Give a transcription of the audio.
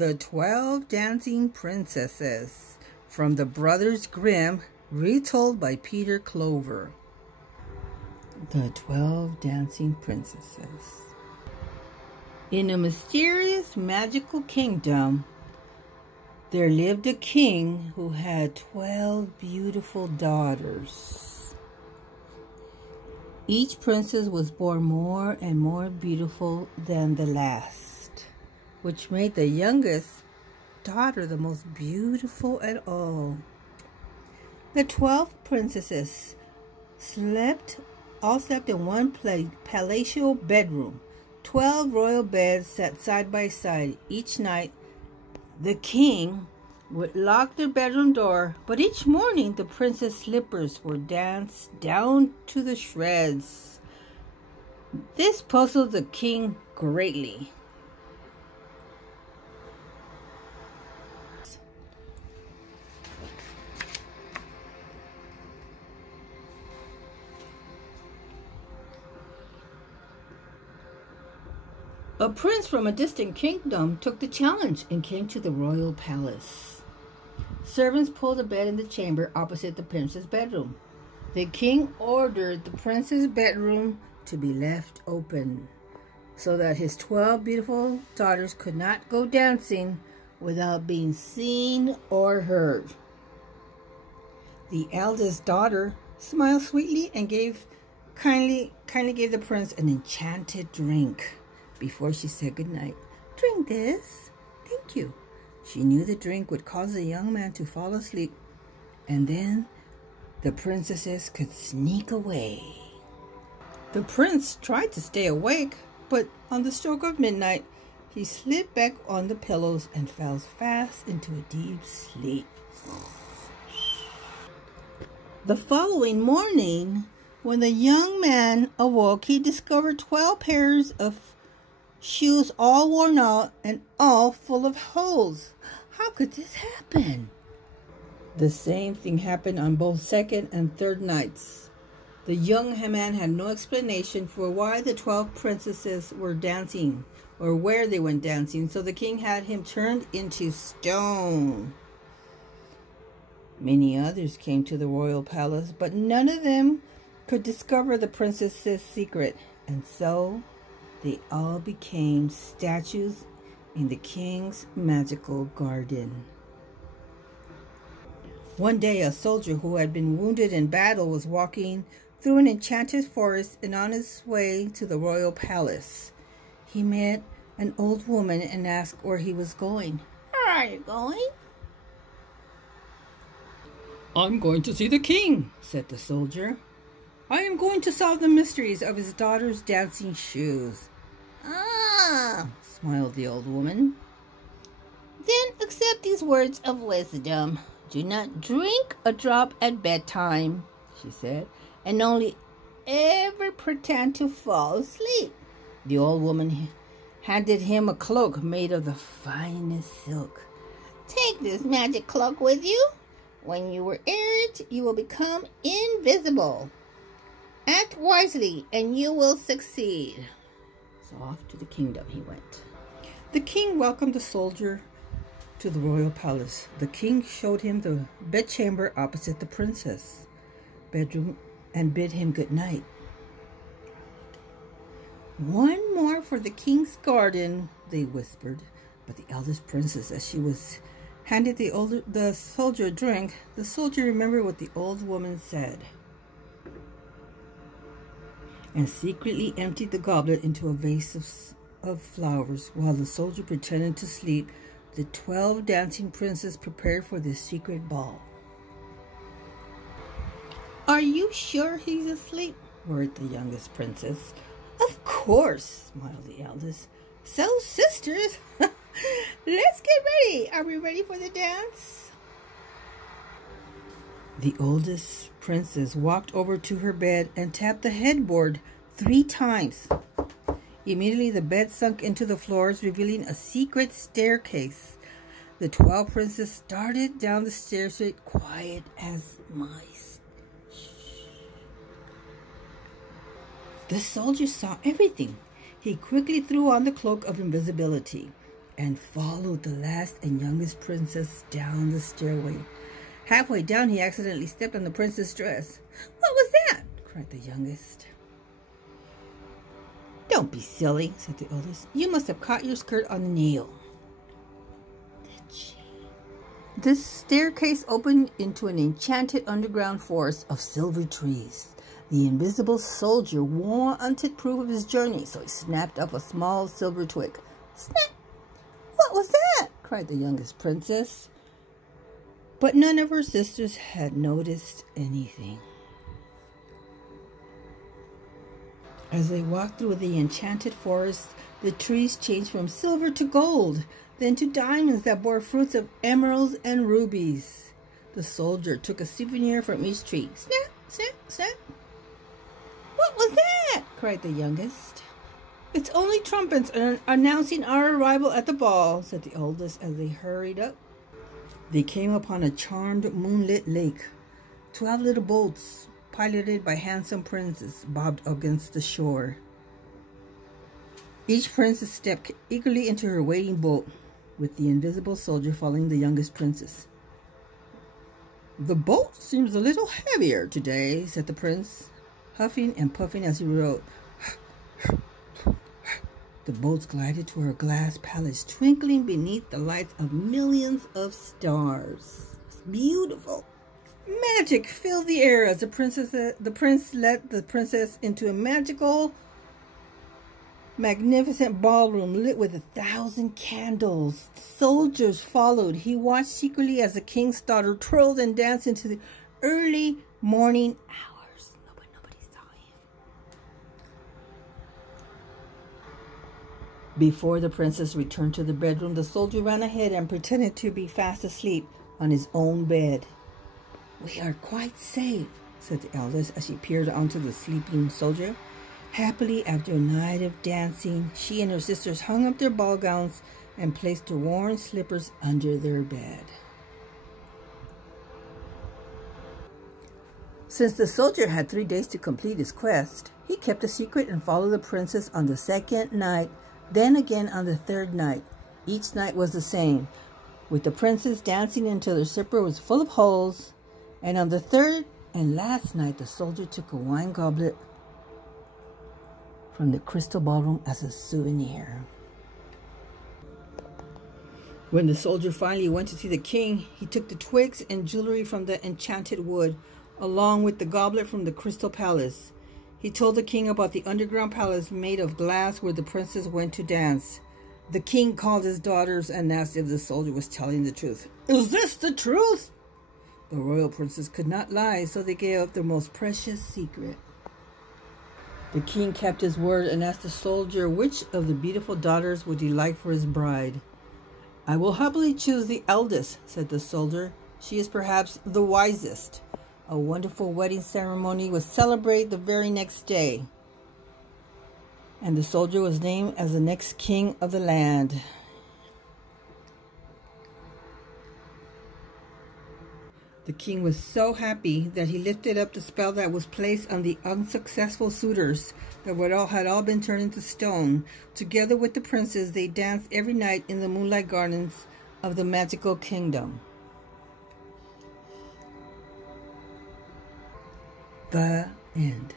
The 12 Dancing Princesses from the Brothers Grimm, retold by Peter Clover. The 12 Dancing Princesses. In a mysterious magical kingdom, there lived a king who had 12 beautiful daughters. Each princess was born more and more beautiful than the last, which made the youngest daughter the most beautiful at all. The 12 princesses all slept in one palatial bedroom. 12 royal beds sat side by side. Each night, the king would lock the bedroom door, but each morning the princess' slippers were danced down to the shreds. This puzzled the king greatly. A prince from a distant kingdom took the challenge and came to the royal palace. Servants pulled a bed in the chamber opposite the prince's bedroom. The king ordered the prince's bedroom to be left open so that his 12 beautiful daughters could not go dancing without being seen or heard. The eldest daughter smiled sweetly and kindly gave the prince an enchanted drink. Before she said goodnight, "Drink this." "Thank you." She knew the drink would cause the young man to fall asleep, and then the princesses could sneak away. The prince tried to stay awake, but on the stroke of midnight, he slipped back on the pillows and fell fast into a deep sleep. The following morning, when the young man awoke, he discovered 12 pairs of shoes all worn out and all full of holes. How could this happen? The same thing happened on both second and third nights. The young man had no explanation for why the 12 princesses were dancing or where they went dancing, so the king had him turned into stone. Many others came to the royal palace, but none of them could discover the princess's secret, and so they all became statues in the king's magical garden. One day, a soldier who had been wounded in battle was walking through an enchanted forest and on his way to the royal palace. He met an old woman and asked where he was going. "Where are you going?" "I'm going to see the king," said the soldier. "I am going to solve the mysteries of his daughter's dancing shoes." "Ah," smiled the old woman. "Then accept these words of wisdom. Do not drink a drop at bedtime," she said, "and only ever pretend to fall asleep." The old woman handed him a cloak made of the finest silk. "Take this magic cloak with you. When you wear it, you will become invisible. Act wisely and you will succeed." So off to the kingdom he went. The king welcomed the soldier to the royal palace. The king showed him the bedchamber opposite the princess' bedroom and bid him good night. "One more for the king's garden," they whispered. But the eldest princess, as she was handed the soldier a drink, the soldier remembered what the old woman said and secretly emptied the goblet into a vase of flowers. While the soldier pretended to sleep, the 12 dancing princes prepared for this secret ball. "Are you sure he's asleep?" worried the youngest princess. "Of course," smiled the eldest. "So, sisters, let's get ready. Are we ready for the dance?" The oldest princess walked over to her bed and tapped the headboard 3 times. Immediately, the bed sunk into the floors, revealing a secret staircase. The 12 princes started down the stairs, quiet as mice. The soldier saw everything. He quickly threw on the cloak of invisibility. and followed the last and youngest princess down the stairway. Halfway down, he accidentally stepped on the princess' dress. "What was that?" cried the youngest. "Don't be silly," said the oldest. "You must have caught your skirt on the nail." Did she? This staircase opened into an enchanted underground forest of silver trees. The invisible soldier wanted proof of his journey, so he snapped up a small silver twig. "Snap! What was that?" cried the youngest princess. But none of her sisters had noticed anything. As they walked through the enchanted forest, the trees changed from silver to gold, then to diamonds that bore fruits of emeralds and rubies. The soldier took a souvenir from each tree. "Snap, snap, snap." "What was that?" cried the youngest. "It's only trumpets announcing our arrival at the ball," said the oldest as they hurried up. They came upon a charmed moonlit lake. 12 little boats, piloted by handsome princes, bobbed against the shore. Each princess stepped eagerly into her waiting boat, with the invisible soldier following the youngest princess. "The boat seems a little heavier today," said the prince, huffing and puffing as he rowed. The boats glided to her glass palace, twinkling beneath the lights of millions of stars. It's beautiful. Magic filled the air as the prince led the princess into a magical, magnificent ballroom lit with 1,000 candles. The soldiers followed. He watched secretly as the king's daughter twirled and danced into the early morning hours. Nobody saw him. Before the princess returned to the bedroom, the soldier ran ahead and pretended to be fast asleep on his own bed. "We are quite safe," said the eldest as she peered onto the sleeping soldier. Happily, after a night of dancing, she and her sisters hung up their ball gowns and placed their worn slippers under their bed. Since the soldier had 3 days to complete his quest, he kept a secret and followed the princess on the 2nd night, then again on the 3rd night. Each night was the same, with the princess dancing until her slipper was full of holes, and on the 3rd and last night, the soldier took a wine goblet from the crystal ballroom as a souvenir. When the soldier finally went to see the king, he took the twigs and jewelry from the enchanted wood, along with the goblet from the crystal palace. He told the king about the underground palace made of glass where the princess went to dance. The king called his daughters and asked if the soldier was telling the truth. "Is this the truth?" The royal princes could not lie, so they gave up their most precious secret. The king kept his word and asked the soldier which of the beautiful daughters would he like for his bride. "I will happily choose the eldest," said the soldier. "She is perhaps the wisest." A wonderful wedding ceremony was celebrated the very next day, and the soldier was named as the next king of the land. The king was so happy that he lifted up the spell that was placed on the unsuccessful suitors that had all been turned into stone. Together with the princes, they danced every night in the moonlight gardens of the magical kingdom. The end.